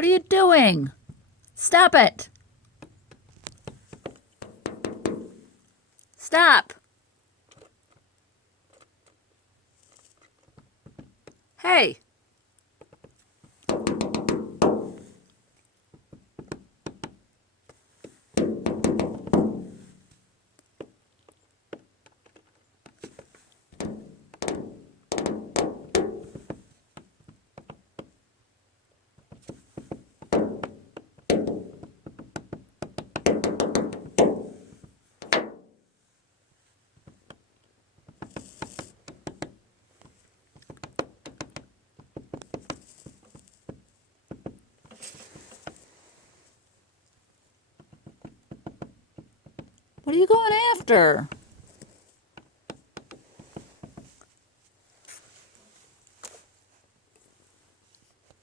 What are you doing? Stop it. Stop. Hey. What are you going after?